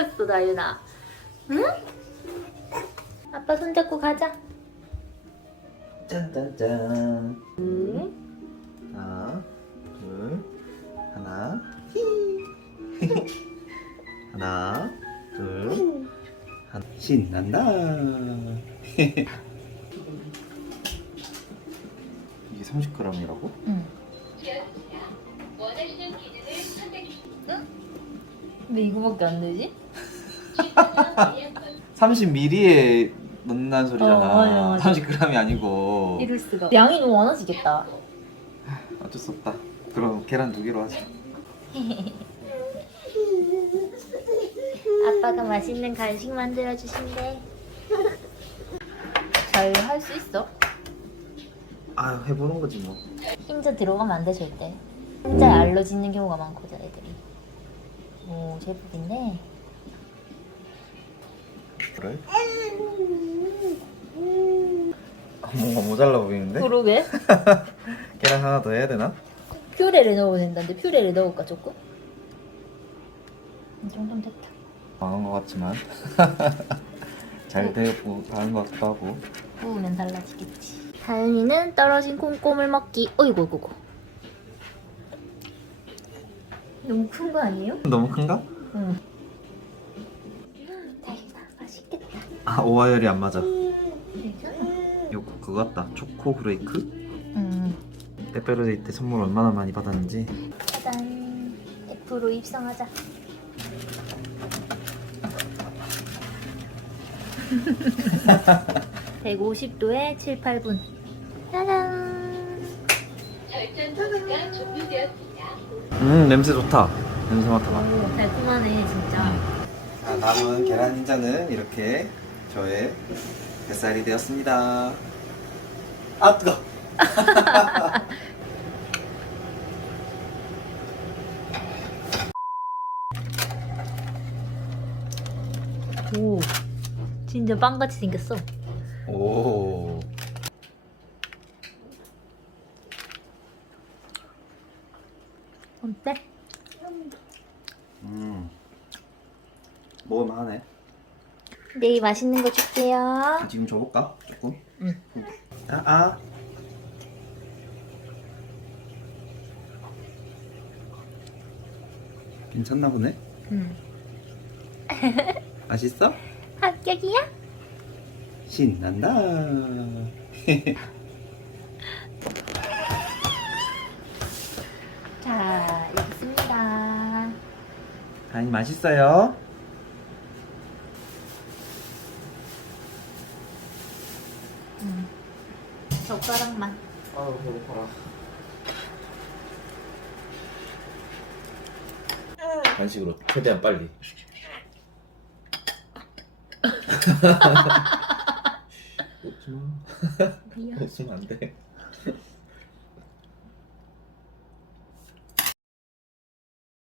미쳤어 다윤아. 응? 아빠 손잡고 가자. 짠짠짠. 응? 하나, 둘, 하나, 히. 하나, 둘, 하나. 신난다. 이게 30g이라고? 응. 왜 이거밖에 안 되지? 30ml에 넣는다는 소리잖아. 어, 맞아, 맞아. 30g이 아니고. 이럴 수가. 양이 너무 많아지겠다. 어쩔 수 없다. 그럼 계란 두 개로 하자. 아빠가 맛있는 간식 만들어 주신대. 잘 할 수 있어? 아유 해보는 거지 뭐. 흰자 들어가면 안 돼 절대. 흰자에 알러지 있는 경우가 많거든 애들이. 오 제법인데. 그래? 뭔가 모자라 보이는데? 그러게. 계란 하나 더 해야 되나? 퓨레를 넣어도 된다는데 퓨레를 넣을까 조금? 이 정도면 됐다. 망한 것 같지만 잘 되고 다른 것 같기도 하고 구우면 달라지겠지. 다윤이는 떨어진 콩고물 먹기. 어이구 어이구. 너무 큰 거 아니에요? 너무 큰가? 응. 다윤아 맛있겠다. 아 오하열이 안 맞아? 요 그거 같다 초코 브레이크 응. 빼빼로데이 때 선물 얼마나 많이 받았는지 짜잔. F로 입성하자. (150도에) 7, 8분 짜잔 절전 토크가 종료되었습니다. 음 냄새 좋다 냄새 맡아봐 오 달콤하네 진짜 자, 남은 계란 흰자는 이렇게 저의 뱃살이 되었습니다 아 뜨거 오 진짜 빵같이 생겼어 오 어때? 음. 먹을만하네 내일 맛있는 거 줄게요 아, 지금 줘볼까? 조금? 응. 아, 아. 괜찮나 보네? 응. 맛있어? 합격이야? 신난다. 자 여기 있습니다 아니, 맛있어요? 응. 젓가락만 아우, 배고파라. 간식으로 최대한 빨리. 웃지 마. 웃으면 안 돼.